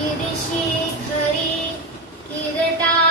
गिरिशिखरि किरटा